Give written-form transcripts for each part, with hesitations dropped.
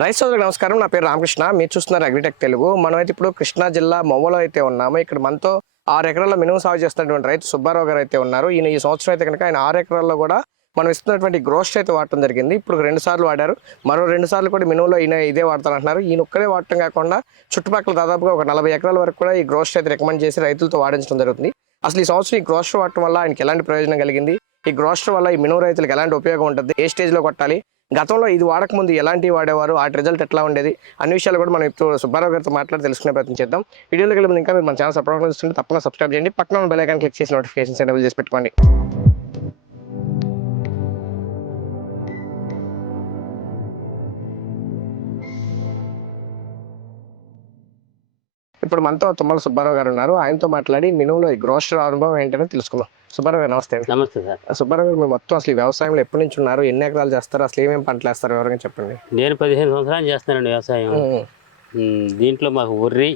రైతు సోదరులకు నమస్కారం. నా పేరు రామకృష్ణ. మీరు చూస్తున్నారు అగ్రిటెక్ తెలుగు. మనమైతే ఇప్పుడు కృష్ణా జిల్లా మొవ్వలో అయితే ఉన్నాము. ఇక్కడ మనతో 6 ఎకరాల మినుము సాగు చేస్తున్నటువంటి రైతు సుబ్బారావు గారు అయితే ఉన్నారు. ఈయన ఈ సంవత్సరం అయితే కనుక ఆయన 6 ఎకరాల్లో కూడా మనం ఇస్తున్నటువంటి గ్రోస్ట్ అయితే వాడటం జరిగింది. ఇప్పుడు 2 సార్లు వాడారు. మరో 2 సార్లు కూడా మినుములో ఈయన ఇదే వాడతానంటున్నారు. ఈయన ఒక్కడే వాడటం కాకుండా చుట్టుపక్కల దాదాపుగా ఒక 40 ఎకరాల వరకు కూడా ఈ గ్రోస్ట్ అయితే రికమెండ్ చేసి రైతులతో వాడించడం జరుగుతుంది. అసలు ఈ సంవత్సరం ఈ గ్రోస్ట్ వాడటం వల్ల ఆయనకి ఎలాంటి ప్రయోజనం కలిగింది, ఈ గ్రోస్ట్ వల్ల ఈ మినుము రైతులకు ఎలాంటి ఉపయోగం ఉంటుంది, ఏ స్టేజ్లో కొట్టాలి, గతంలో ఇది వాడకముందు ఎలాంటివి వాడేవారు, వాటి రిజల్ట్ ఎట్లా ఉండేది, అన్ని విషయాలు కూడా మనం ఇప్పుడు సుబ్బారావు గారితో మాట్లాడి తెలుసుకునే ప్రయత్నం చేద్దాం. వీడియోలోకి వెళ్ళి ఇంకా మీరు మన ఛానల్ సబ్స్క్రైబ్ చేస్తుంటే తప్పకుండా సబ్స్క్రైబ్ చేయండి. పక్కన ఉన్న బెల్ ఐకాన్ క్లిక్ చేసి నోటిఫికేషన్స్ ఎనేబుల్ చేసి పెట్టుకోండి. ఇప్పుడు మనతో తుమ్మల సుబ్బారావు గారు ఉన్నారు. ఆయనతో మాట్లాడి మినుములో ఈ గ్రోస్ట్ అనుభవం ఏంటనే తెలుసుకుందాం. సుబ్బారావు గారు నమస్తే. నమస్తే సార్. సుబ్బారావు గారు, మీరు మొత్తం అసలు ఈ వ్యవసాయంలో ఎప్పటి నుంచి ఉన్నారు, ఎన్ని ఎకరాలు చేస్తారు, అసలు ఏమేమి పంటలు వేస్తారు వివరంగా చెప్పండి. నేను 15 సంవత్సరాలు చేస్తానండి వ్యవసాయం. దీంట్లో మాకు ఉర్రి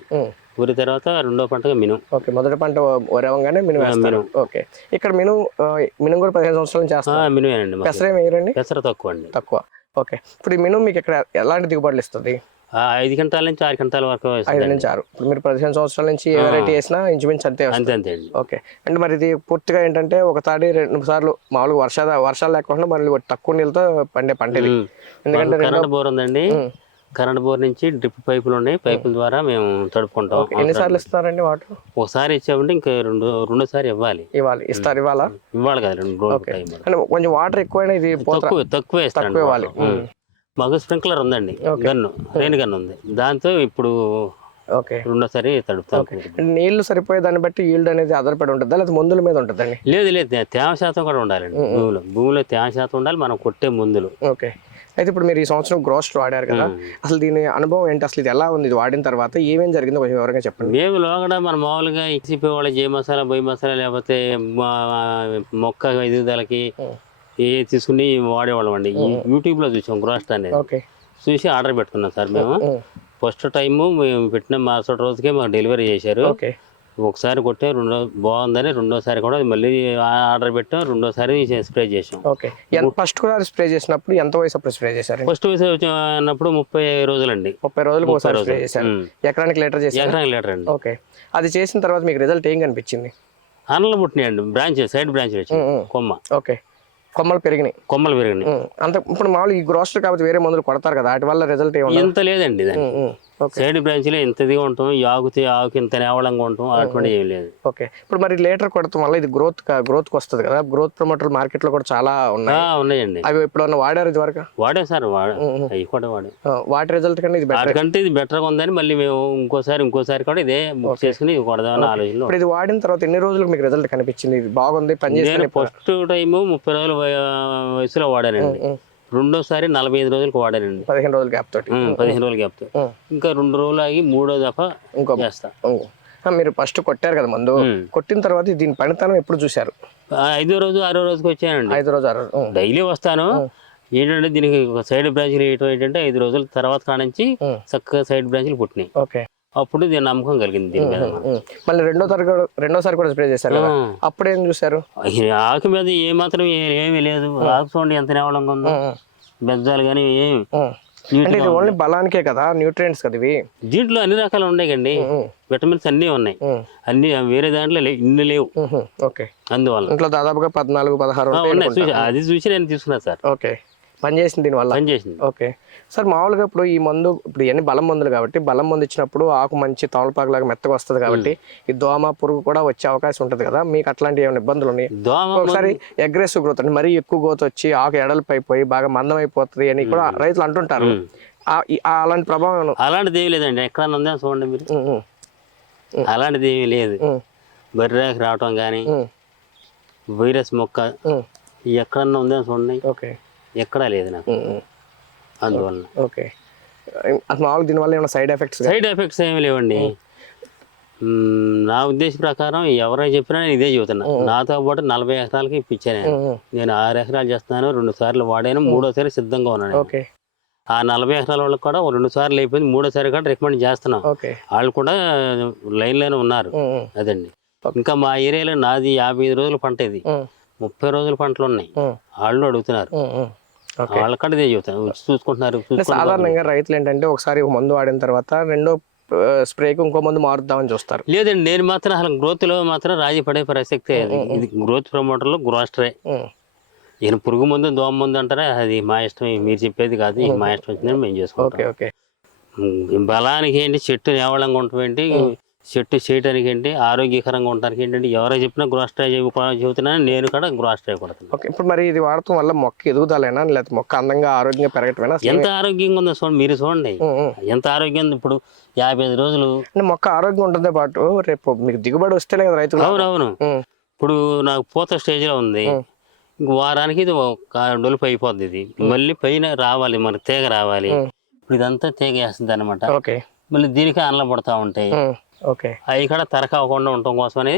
తర్వాత రెండో పంటగా మినుము. ఓకే, మొదటి పంట వరవంగానే మినుము వేస్తారు. ఓకే, ఇక్కడ మినుము కూడా 15 సంవత్సరాల నుంచి చేస్తారు. మినుమేనండి. పెసర ఏమి వేయరండి? పెసర తక్కువ అండి. తక్కువ. ఓకే, ఇప్పుడు ఈ మినుము మీకు ఇక్కడ ఎలాంటి దిగుబడులు ఇస్తుంది? 5 క్వింటాల నుంచి 6 క్వింటాల వరకు. 5 నుంచి 6. ఇప్పుడు మీరు 15 సంవత్సరాల నుంచి ఏ వెరైటీ వేసినా ఇంచుమించు అంతే అంతే అండి. ఓకే, అంటే మరి ఇది పూర్తిగా ఏంటంటే ఒక తాడి 2 సార్లు మామూలుగా వర్షాలు లేకుండా మళ్ళీ తక్కువ నీళ్ళతో పండే పంట ఇది. ఎందుకంటే కరెంట్ బోర్ ఉందండి. కరెంట్ బోర్ నుంచి డ్రిప్ పైపులు ఉన్నాయి. పైపుల ద్వారా మేము తడుపుకుంటాం. ఎన్నిసార్లు ఇస్తారండి వాటర్? ఒకసారి ఇచ్చామంటే ఇంకా రెండోసారి ఇవ్వాలి. ఇస్తారు ఇవ్వాలి కదా 2 రోజులు. కొంచెం వాటర్ ఎక్కువైనా ఇది తక్కువ ఇస్తాను. మాకు స్ప్రింక్లర్ ఉందండి, రెయిన్ గన్ ఉంది. దాంతో ఇప్పుడు రెండోసారి తడుపుతాం. నీళ్లు సరిపోయే దాన్ని బట్టి ఈల్డ్ అనేది ఆధారపడి ఉంటుందా, లేదా మందుల మీద ఉంటుందండి? లేదు, తేమ శాతం కూడా ఉండాలండి. భూమిలో తేమ శాతం ఉండాలి, మనం కొట్టే మందులు. ఓకే, అయితే ఇప్పుడు మీరు ఈ సంవత్సరం గ్రోస్ట్ వాడారు కదా, అసలు దీని అనుభవం ఏంటి, అసలు ఇది ఎలా ఉంది, ఇది వాడిన తర్వాత ఏమేమి జరిగిందో కొంచెం వివరంగా చెప్పండి. మేము లోగడ మన మామూలుగా ఇసిపి వాళ్ళ జే మసాలా, బొయ్యి మసాలా, లేకపోతే మొక్క ఎదుగుదలకి ఏ తీసుకుని వాడేవాళ్ళం అండి. యూట్యూబ్ లో చూసాం గ్రోస్ట్ అనేది. చూసి ఆర్డర్ పెట్టుకున్నాం సార్. మేము ఫస్ట్ టైము మేము పెట్టిన మరుసటి రోజుకే మాకు డెలివరీ చేశారు. ఒకసారి కొట్టే బాగుందని రెండోసారి కూడా మళ్ళీ ఆర్డర్ పెట్టాం. రెండోసారి స్ప్రే చేసాం. ఫస్ట్ కూడా స్ప్రే చేసినప్పుడు ఎంత వయసు అప్పుడు స్ప్రే చేశారు? ఫస్ట్ వయసు వచ్చినప్పుడు 30 రోజులండి. 30 రోజులకు ఒకసారి స్ప్రే చేశారు. ఎకరానికి లీటర్ చేశారు? ఎకరానికి లీటర్ అండి. ఓకే, అది చేసిన తర్వాత మీకు రిజల్ట్ ఏం కనిపించింది? ఆనలు పుట్టినాయండి, బ్రాంచ్ సైడ్ బ్రాంచ్ వచ్చింది, కొమ్మ. ఓకే, కొమ్మలు పెరిగినాయి. అంత ఇప్పుడు మామూలు ఈ గ్రోస్ట్ కాబట్టి వేరే మందులు కొడతారు కదా, వాటి వల్ల రిజల్ట్ ఎంత లేదండి. సైడ్ బ్రాంచ్ లో ఇంతదిగా ఉంటాం, ఆకుకి ఇంత నేవళంగా ఉంటాం, అటువంటి ఏమి లేదు. ఓకే, ఇప్పుడు మరి లీటర్ కొడతాం వల్ల ఇది గ్రోత్ వస్తుంది కదా, గ్రోత్ ప్రమోటర్ మార్కెట్ లో కూడా చాలా ఉన్నాయండి. అవి ఎప్పుడన్నా వాడారు ఇది వరకు? వాడాం సార్, అవి కూడా వాడాం. వాటి రిజల్ట్ కంటే ఇది బెటర్ గా ఉందని మళ్ళీ మేము ఇంకోసారి కూడా ఇదే బుక్ చేసుకుని కొడదామని ఆలోచన. ఇప్పుడు ఇది వాడిన తర్వాత ఎన్ని రోజులకు మీకు రిజల్ట్ కనిపించింది, ఇది బాగుంది పనిచేసి? ఫస్ట్ టైం 30 రోజుల వయసులో వాడానండి. రెండోసారి 45 రోజులకు వాడానండి. 15 రోజుల గ్యాప్ తోటి. 15 రోజుల గ్యాప్ తో ఇంకా 2 రోజులు ఆగి 3వ దఫా ఇంకో చేస్తా. మీరు ఫస్ట్ కొట్టారు కదా మందు, కొట్టిన తర్వాత దీని పనితనం ఎప్పుడు చూసారు? 5వ రోజు 6వ రోజుకి వచ్చానండి. 5వ రోజు 6వ రోజు డైలీ వస్తాను. ఏంటంటే దీనికి సైడ్ బ్రాంచ్లు వేయటం ఏంటంటే 5 రోజుల తర్వాత కానించి చక్కగా సైడ్ బ్రాంచ్లు పుట్టినాయి. ఓకే, అప్పుడు దీని నమ్మకం కలిగింది దీని మీద. మళ్ళీ రెండోసారి కూడా స్ప్రే చేశారు, అప్పుడు ఏం చూసారు? ఆకు మీద ఏమాత్రం ఏమీ లేదు. ఆకు చూడండి ఎంత నేవలంగా ఉందో, బెజ్జాలు కానీ ఏమి. అంటే ఇది ఓన్లీ బలానికే కదా, న్యూట్రియంట్స్ కదా ఇవి? దీంట్లో అన్ని రకాలు ఉన్నాయి కండి, విటమిన్స్ అన్ని ఉన్నాయి. అన్ని వేరే దాంట్లో ఇన్ని లేవు. ఓకే, అందువల్ల ఇంట్లో దాదాపుగా 14-16 ఉన్నాయి. అది చూసి నేను తీసుకున్నా సార్. ఓకే, పనిచేసింది దీనివల్ల? పనిచేసింది. ఓకే సార్, మామూలుగా ఇప్పుడు ఈ మందు ఇప్పుడు ఇవన్నీ బలం మందులు కాబట్టి, బలం మందు ఇచ్చినప్పుడు ఆకు మంచి తమలపాకులాగా మెత్తగా వస్తుంది కాబట్టి ఈ దోమ పురుగు కూడా వచ్చే అవకాశం ఉంటుంది కదా, మీకు అట్లాంటి ఏమైనా ఇబ్బందులు ఉన్నాయి? ఒకసారి అగ్రెసివ్ గ్రోత్ అంటే మరీ ఎక్కువ గ్రోత్ వచ్చి ఆకు ఎడల్పు అయిపోయి బాగా మందం అయిపోతుంది అని కూడా రైతులు అంటుంటారు. అలాంటి ప్రభావం? అలాంటిది ఏమి లేదండి. ఎక్కడ ఉందా చూడండి మీరు, అలాంటిది ఏమీ లేదు. బర్రెకి రావటం కానీ వైరస్ మొక్క ఎక్కడన్నా ఉందా చూడండి, ఎక్కడా లేదు నాకు. అందువల్ల ఓకే, మామూలు దీనివల్ల ఏమైనా సైడ్ ఎఫెక్ట్స్ ఏమి లేవండి. నా ఉద్దేశం ప్రకారం ఎవరైనా చెప్పినా నేను ఇదే చెబుతున్నా. నాతో పాటు 40 ఎకరాలకి ఇప్పించాను. నేను 6 ఎకరాలు చేస్తున్నాను, 2 సార్లు వాడాను, 3వసారి సిద్ధంగా ఉన్నాను. ఆ 40 ఎకరాల వాళ్ళకి కూడా 2 సార్లు అయిపోయింది, 3వసారి కూడా రికమెండ్ చేస్తున్నాం. వాళ్ళు కూడా లైన్లోనే ఉన్నారు. అదండి, ఇంకా మా ఏరియాలో నాది 55 రోజుల పంట, ఇది 30 రోజుల పంటలు ఉన్నాయి. వాళ్ళు అడుగుతున్నారు. వాళ్ళకంటే ఇదే చెబుతాను చూసుకుంటున్నారు సాధారణంగా రైతులు ఏంటంటే ఒకసారి ఒక మందు వాడిన తర్వాత రెండో స్ప్రేకి ఇంకో మందు మారుద్దామని చూస్తారు. లేదండి, నేను మాత్రం అసలు గ్రోత్ లో మాత్రం రాజీ పడే ప్రసక్తే లేదు. ఇది గ్రోత్ ప్రమోటర్ లో గ్రోస్టరే. ఈయన పురుగు మందు దోమ మందు అంటారా, అది మా ఇష్టం, మీరు చెప్పేది కాదు, ఇది మా ఇష్టం వచ్చిందని మేము చేసుకుంటాం. బలానికి ఏంటి, చెట్టు నేవళంగా ఉండటం ఏంటి, చెట్టు చేయడానికి ఏంటి, ఆరోగ్యకరంగా ఉండడానికి ఏంటంటే ఎవరో చెప్పినా గ్రోస్ట్రై చెబుతున్నాను, నేను కూడా గ్రోస్ట్రై కొడుతున్నాను. ఇప్పుడు మరి ఇది వాడటం వల్ల మొక్క ఎదుగుదలేనా లేకపోతే మొక్క అందంగా ఆరోగ్యంగా పెరగటమేనా? ఎంత ఆరోగ్యంగా ఉందో చూడండి, మీరు చూడండి ఎంత ఆరోగ్యం. ఇప్పుడు 55 రోజులు మొక్క ఆరోగ్యం ఉంటుందే పాటు రేపు మీకు దిగుబడి వస్తేనే కదా రైతులు. అవునవును. ఇప్పుడు నాకు పూత స్టేజ్ లో ఉంది, ఇంక వారానికి ఇది ఒక డొలుపు అయిపోద్ది. ఇది మళ్ళీ పైన రావాలి, మన తీగ రావాలి. ఇప్పుడు ఇదంతా తీగ వేస్తుంది అనమాట. మళ్ళీ దీనికి అనలు పడతా ఉంటాయి. అవి కూడా తరక అవ్వకుండా ఉండటం కోసమని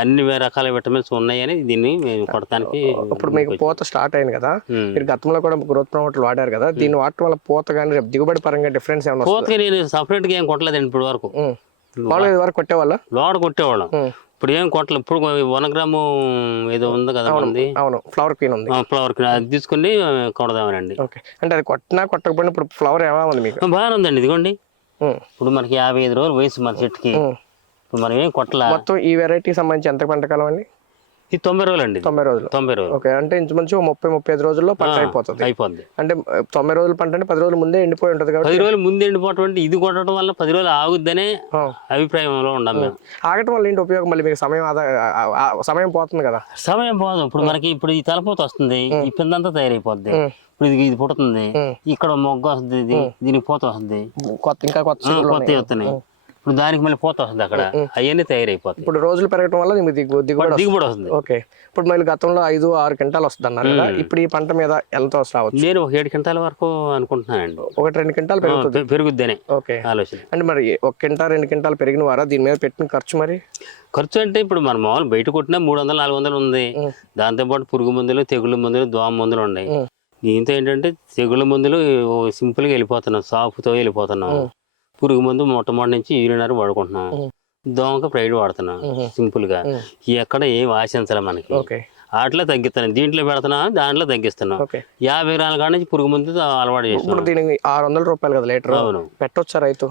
అన్ని రకాల విటమిన్స్ ఉన్నాయని దీన్ని మేము కొడతానికి. ఇప్పుడు మీకు పూత స్టార్ట్ అయింది కదా, మీరు గతంలో కూడా గ్రోత్ ప్రమోటర్లు వాడారు కదా, దీన్ని వాడటం వల్ల పూత కానీ రేపు దిగుబడి పరంగా డిఫరెన్స్ ఏమన్నా? పూతకి నేను సపరేట్ గా ఏం కొట్టలేదండి ఇప్పుడు వరకు. వరకు కొట్టేవాళ్ళ లోడ కొట్టేవాళ్ళం, ఇప్పుడు ఏం కొట్టలేదు. ఇప్పుడు 1 గ్రాము ఏదో ఉంది కదా, ఫ్లవర్ క్వీన్ ఉంది, ఫ్లవర్ క్వీన్ అది తీసుకుని కొడదామనండి. అంటే అది కొట్టినా కొట్టకపోయినా ఇప్పుడు ఫ్లవర్ ఏమా ఉంది మీకు? బాగానే ఉందండి. ఇదిగోండి, ఇప్పుడు మనకి 55 రోజులు వయసు మన చెట్టుకి, ఇప్పుడు మనం ఏం కొట్టలా. మొత్తం ఈ వెరైటీ సంబంధించి ఎంత పంట కాలం అండి? ఇది 90 రోజులు అండి. 90 రోజులు. అంటే ఇంచుమించు 30-35 రోజుల్లో పంట అయిపోతుంది. అంటే 90 రోజుల పంట అంటే 10 రోజుల ముందే ఎండిపోయి ఉంటుంది కాబట్టి 10 రోజులు ముందే ఎండిపోవటం అంటే ఇది కొట్టడం వల్ల 10 రోజులు ఆగుద్దనే అభిప్రాయంలో ఉన్నాం మేము. ఆగటం వల్ల ఏంటి ఉపయోగం? మళ్ళీ మీకు సమయం పోతుంది కదా. సమయం పోదు. ఇప్పుడు మనకి ఇప్పుడు ఈ తలపోత వస్తుంది, ఈ పిందంతా తయారైపోద్ది. ఇప్పుడు ఇది పుడుతుంది, ఇక్కడ మొగ్గ వస్తుంది, దీనికి పూత వస్తుంది, ఇంకా కొత్త వస్తున్నాయి. ఇప్పుడు దానికి మళ్ళీ పోత వస్తుంది, అక్కడ అవన్నీ తయారైపోతాయి. ఇప్పుడు రోజులు పెరగడం వల్ల దిగుబడి వస్తుంది. ఇప్పుడు మళ్ళీ గతంలో 5-6 క్వింటాలు వస్తుంది అన్నారు కదా, ఇప్పుడు ఈ పంట మీద ఎంత రావచ్చు? నేను 7 క్వింటాల వరకు అనుకుంటున్నానండి. 1-2 క్వింటాలు పెరుగుద్దనే ఆలోచన. అంటే మరి 1 క్వింటాల్ 2 క్వింటాలు పెరిగిన వారా దీని మీద పెట్టిన ఖర్చు? మరి ఖర్చు అంటే ఇప్పుడు మన మామూలు బయట కొట్టినా 300-400 ఉంది. దాంతోపాటు పురుగు మందులు, తెగుళ్ళ మందులు, దోమ మందులు ఉన్నాయి. దీంతో ఏంటంటే తెగుళ్ళ మందులు సింపుల్ గా వెళ్ళిపోతున్నాం, సాఫ్తో వెళ్ళిపోతున్నాం. పురుగు మందు మొట్టమొదటి నుంచి యూరినర్ వాడుకుంటున్నాం, దోమక ప్రైడ్ వాడుతున్నాం సింపుల్ గా. ఎక్కడ ఏం ఆశించాలి మనకి, వాటిలో తగ్గిస్తున్నాం. దీంట్లో పెడుతున్నా, దాంట్లో తగ్గిస్తున్నాం. 50 గ్రాముల కాడ నుంచి పురుగు మందు అలవాటు చేస్తున్నాం. దీనికి 600 రూపాయలు కదా లీటర్. అవును, పెట్టొచ్చా రైతు?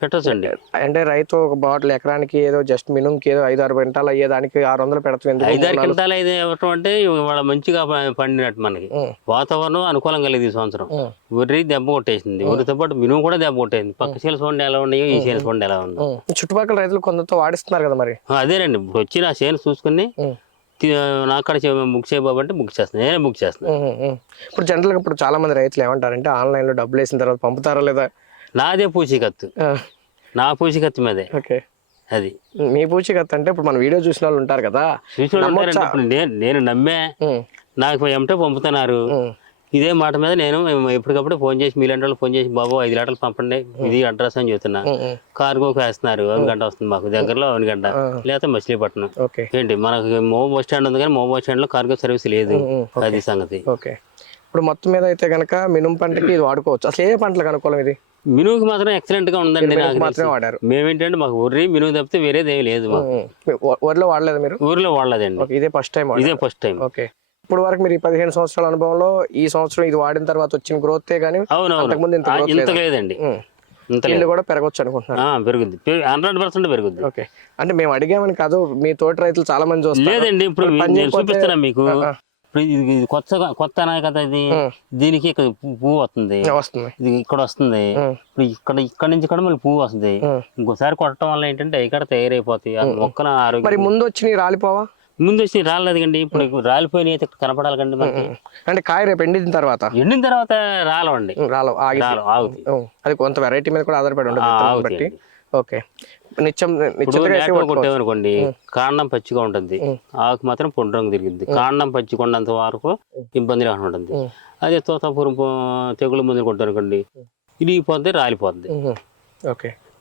పెట్టొచ్చండి. అంటే రైతు ఒక బాటిల్ ఎకరానికి ఏదో జస్ట్ మినిమం ఏదో 5-6 క్వింటాలు అయ్యేదానికి 600 పెడుతుంది. 5-6 క్వింటాలు అయితే ఇవ్వటం అంటే వాళ్ళ మంచిగా పండినట్టు. మనకి వాతావరణం అనుకూలంగా లేదు ఈ సంవత్సరం. వరి దెబ్బ కొట్టేసింది, వరితో పాటు మినుము కూడా దెబ్బ కొట్టేసింది. పక్క చేలు చూడండి ఎలా ఉన్నాయో, ఈ చేలు చూడండి ఎలా ఉందో. చుట్టుపక్కల రైతులు కొందరితో వాడిస్తున్నారు కదా మరి. అదేనండి, ఇప్పుడు వచ్చి నా చేను చూసుకుని నాక్కడ బుక్ చేయబాబు అంటే బుక్ చేస్తాను, నేనే బుక్ చేస్తాను. ఇప్పుడు జనరల్గా ఇప్పుడు చాలా మంది రైతులు ఏమంటారంటే ఆన్లైన్ లో డబ్బులు వేసిన తర్వాత పంపుతారా లేదా? నాదే పూచీకత్తు, నా పూచీకత్తు మీదే. అది మీ పూచీకత్తు అంటే ఇప్పుడు మన వీడియో చూసిన వాళ్ళు ఉంటారు కదా, ఇప్పుడు నేను నమ్మే నాకు ఏమిటో పంపుతున్నారు. ఇదే మాట మీద నేను ఎప్పటికప్పుడు ఫోన్ చేసి మీలాంటి వాళ్ళు ఫోన్ చేసి, బాబు 5 లీటర్లు పంపండి, ఇది అడ్రస్ అని చెప్తున్నా. కార్గోకి వేస్తున్నారు, 1 గంట వస్తుంది మాకు దగ్గరలో, 1 గంట. లేకపోతే మచిలీపట్నం. ఏంటి మనకి మో బస్ స్టాండ్ ఉంది కానీ మో బస్ స్టాండ్ లో కార్గో సర్వీస్ లేదు, అది సంగతి. ఇప్పుడు మొత్తం మీద అయితే కనుక మినుము పంటకి ఇది వాడుకోవచ్చు. అసలు ఏ పంటలకు అనుకూలం ఇది? మినుముకి మాత్రం ఎక్సలెంట్ గా ఉందండి. మాత్రమే వాడారు. మేమేంటంటే మాకు వరి మినుము తప్పితే వేరేది ఏమి లేదు. ఊర్లో వాడలేదు మీరు? ఊర్లో వాడలేదండి, ఇదే ఫస్ట్ టైం. ఇదే ఫస్ట్ టైం. ఇప్పుడు వరకు మీరు 15 సంవత్సరాల అనుభవంలో ఈ సంవత్సరం ఇది వాడిన తర్వాత వచ్చిన గ్రోత్ గానీ ఇంత లేదండి. ఇల్లు కూడా పెరగొచ్చు అనుకుంటున్నాను. పెరుగుద్ది, 100% పెరుగుద్ది. అంటే మేము అడిగామని కాదు, మీ తోటి రైతులు చాలా మంది చూస్తారు. లేదండి, ఇప్పుడు నేను చూపిస్తున్నా మీకు. ఇప్పుడు ఇది కొత్త అనే కదా, ఇది దీనికి ఇక్కడ పువ్వు వస్తుంది, ఇది ఇక్కడ వస్తుంది. ఇప్పుడు ఇక్కడ నుంచి కూడా మళ్ళీ పువ్వు వస్తుంది. ఇంకోసారి కొట్టడం వల్ల ఏంటంటే ఇక్కడ తయారైపోతాయి మొక్కల ఆరోగ్యం. మరి ముందు వచ్చి రాలిపోవా? ముందు వచ్చి రాలేదు కండి, ఇప్పుడు రాలిపోయిన అయితే కనపడాలి కండి మనకి. అంటే కాయ రేపు ఎండిన తర్వాత రాలవండి, ఆగుతాయి. అది కొంత వెరైటీ మీద కూడా ఆధారపడి ఉంటుంది. కొట్టేమనుకోండి, కాండం పచ్చిగా ఉంటుంది, ఆకు మాత్రం పొండు రంగు తిరిగింది. కాండం పచ్చికొండంత వరకు ఇబ్బంది లేకుండా ఉంటుంది. అదే తోతాపురం తెగులు ముందు కొట్టారనుకోండి, ఇరిగిపోద్ది, రాలిపోద్ది.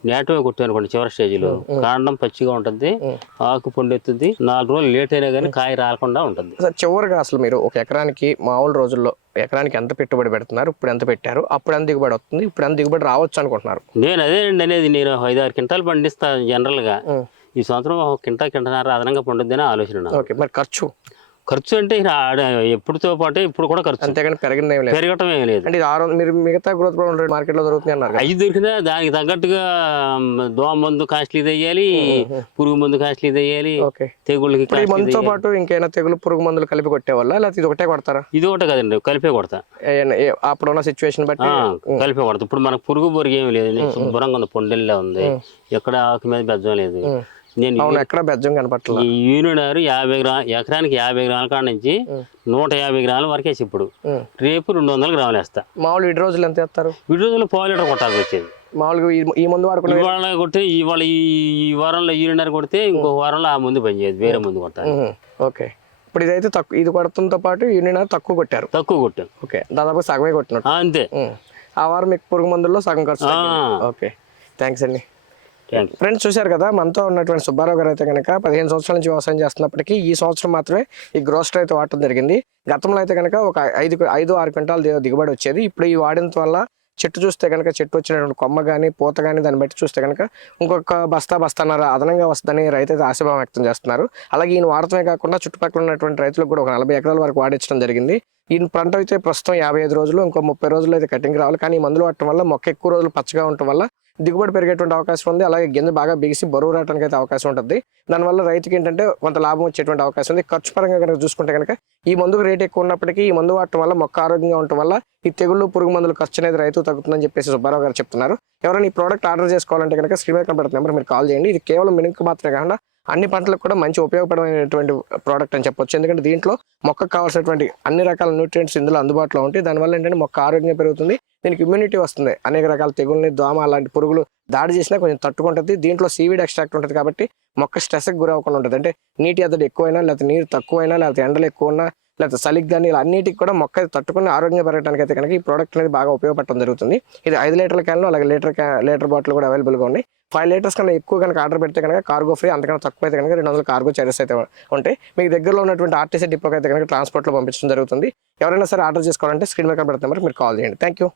నేటమే కొట్టారనుకోండి చివరి స్టేజ్లో కాండం పచ్చిగా ఉంటుంది, ఆకు పొండెత్తుంది. 4 రోజులు లేట్ అయినా కానీ కాయ రాకుండా ఉంటుంది. చివరిగా అసలు మీరు ఒక ఎకరానికి మామూలు రోజుల్లో ఎకరానికి ఎంత పెట్టుబడి పెడుతున్నారు, ఇప్పుడు ఎంత పెట్టారు, అప్పుడు ఎంత దిగుబడి వస్తుంది, ఇప్పుడు ఎంత దిగుబడి రావచ్చు అనుకుంటున్నారు? నేను అదేనండి అనేది, నేను 5-6 క్వింటాలు పండిస్తాను జనరల్ గా. ఈ సంవత్సరం 1 క్వింటాన్నర అదనంగా పండుద్దని ఆలోచన. మరి ఖర్చు అంటే ఎప్పుడుతో పాటు ఇప్పుడు కూడా ఖర్చు, అంతేగాని పెరిగింది ఏం లేదు. పెరగటం ఏం లేదు. అంటే ఇది 600 మీరు మిగతా గ్రోత్ మార్కెట్లో దొరుకుతుంది అన్నారు కదా. అవి దొరికినా దానికి తగ్గట్టుగా దోమ మందు కాస్ట్లీ తెయ్యాలి, పురుగు మందు కాస్ట్లీ తెయ్యాలి, ఓకే. తెగుళ్ళకి ఇప్పుడు ఈ మందుతో పాటు ఇంకేమైనా తెగులు పురుగు మందులు కలిపి కొట్టేవాళ్ళ, లేకపోతే ఇది ఒకటే కొడతారా? ఇది ఒకటే కదండి, కలిపే కొడతా. అప్పుడున్న సిచ్యువేషన్ బట్టి కలిపే కొడతా. ఇప్పుడు మనకు పురుగు పొరుగు ఏమి లేదు, శుభ్రంగా ఉంది, పొండెల్లా ఉంది, ఎక్కడ ఆకు మీద బెజ్జం లేదు. నేను ఎక్కడ బెజ్జం కనపట్లేదు. ఈ యూనినారు 50 గ్రాములు, ఎకరానికి 50 గ్రాముల కాడ నుంచి 150 గ్రాముల వరకు వేసి ఇప్పుడు రేపు 200 గ్రాములు వేస్తా. మామూలు విడి రోజులు ఎంత వేస్తారు? విడి రోజులు పావు లీటర్ కొట్టాల్సి వచ్చేది. మామూలుగా ఈ మందు వాడుకునే ఇవాళ కొడితే ఇవాళ ఈ వారంలో యూరినర్ కొడితే ఇంకో వారంలో ఆ ముందు పనిచేయదు, వేరే ముందు కొట్టాలి. ఓకే. ఇప్పుడు ఇదైతే తక్కువ, ఇది కొడతంతో పాటు యూరినర్ తక్కువ కొట్టారు. తక్కువ కొట్టాను. ఓకే, దాదాపు సగమే కొట్టినట్టు. అంతే. ఆ వారం మీకు పురుగు మందుల్లో సగం ఖర్చు. ఓకే, థ్యాంక్స్ అండి. ఫ్రెండ్స్, చూశారు కదా, మనతో ఉన్నటువంటి సుబ్బారావు గారు అయితే కనుక 15 సంవత్సరాల నుంచి వ్యవసాయం చేస్తున్నప్పటికీ ఈ సంవత్సరం మాత్రమే ఈ గ్రోస్టర్ అయితే వాడటం జరిగింది. గతంలో అయితే కనుక ఒక 5-6 క్వింటాలు దిగుబడి వచ్చేది. ఇప్పుడు ఈ వాడిన వల్ల చెట్టు చూస్తే కనుక, చెట్టు వచ్చినటువంటి కొమ్మ కానీ పూత కానీ దాన్ని బట్టి చూస్తే కనుక ఇంకొక బస్తాన్నర అదనంగా వస్తుందని రైతు అయితే ఆశాభావం వ్యక్తం చేస్తున్నారు. అలాగే ఈయన వాడటమే కాకుండా చుట్టుపక్కల ఉన్నటువంటి రైతులకు కూడా ఒక 40 ఎకరాల వరకు వాడించడం జరిగింది. ఈయన పంట అయితే ప్రస్తుతం 55 రోజులు, ఇంకో 30 రోజులు అయితే కటింగ్ రావాలి. కానీ ఈ మందులు వాడటం వల్ల మొక్క ఎక్కువ రోజులు పచ్చగా ఉండటం వల్ల దిగుబడి పెరిగేటువంటి అవకాశం ఉంది. అలాగే గింజ బాగా బిగిసి బరువు రావడానికి అయితే అవకాశం ఉంటుంది. దానివల్ల రైతుకి ఏంటంటే కొంత లాభం వచ్చేటువంటి అవకాశం ఉంది. ఖర్చు పరంగా కనుక చూసుకుంటే కనుక ఈ మందుకు రేట్ ఎక్కువ ఉన్నప్పటికీ ఈ మందు వాడటం వల్ల మొక్క ఆరోగ్యంగా ఉండటం వల్ల ఈ తెగుళ్ళు పురుగు మందులు ఖర్చు అనేది రైతు తగ్గుతుందని చెప్పేసి సుబ్బారావు గారు చెప్తున్నారు. ఎవరైనా ఈ ప్రోడక్ట్ ఆర్డర్ చేసుకోవాలంటే కనుక స్క్రీన్ మీద కనబడుతున్న నెంబర్ మీరు కాల్ చేయండి. ఇది కేవలం మినుకు మాత్రమే కాకుండా అన్ని పంటలకు కూడా మంచి ఉపయోగపడమైనటువంటి ప్రోడక్ట్ అని చెప్పొచ్చు. ఎందుకంటే దీంట్లో మొక్కకు కావాల్సినటువంటి అన్ని రకాల న్యూట్రియంట్స్ ఇందులో అందుబాటులో ఉంటాయి. దానివల్ల ఏంటంటే మొక్క ఆరోగ్యంగా పెరుగుతుంది, దీనికి ఇమ్యూనిటీ వస్తుంది. అనేక రకాల తెగుల్ని, దోమ అలాంటి పురుగులు దాడి చేసినా కొంచెం తట్టుకుంటుంది. దీంట్లో సీవీడ్ ఎక్స్ట్రాక్ట్ ఉంటుంది కాబట్టి మొక్క స్ట్రెస్కి గురవకుండా ఉంటుంది. అంటే నీటి ఎద్దడి ఎక్కువైనా, లేకపోతే నీరు తక్కువైనా, లేకపోతే ఎండలు ఎక్కువ ఉన్నా, లేకపోతే చలికి కానీ ఇలా అన్నిటికి కూడా మొక్క తట్టుకుని ఆరోగ్యంగా పెరగడానికి అయితే కనుక ఈ ప్రోడక్ట్ అనేది బాగా ఉపయోగపడడం జరుగుతుంది. ఇది 5 లీటర్ల క్యాన్లు, అలాగే లీటర్ బాటిల్ కూడా అవైలబుల్గా ఉన్నాయి. 5 లీటర్స్ కన్నా ఎక్కువ కనుక ఆర్డర్ పెడితే కనుక కార్గో ఫ్రీ, అంతకన్నా తక్కువ అయితే కనుక 200 కార్గో చార్జెస్ అయితే ఉంటాయి. మీకు దగ్గరలో ఉన్నటువంటి ఆర్టీసీ డిపోకి అయితే కనుక ట్రాన్స్పోర్ట్లో పంపించడం జరుగుతుంది. ఎవరైనా సరే ఆర్డర్ చేసుకోవాలంటే స్క్రీన్ మీద కనబడుతున్న నెంబర్కి మీరు కాల్ చేయండి. Thank you.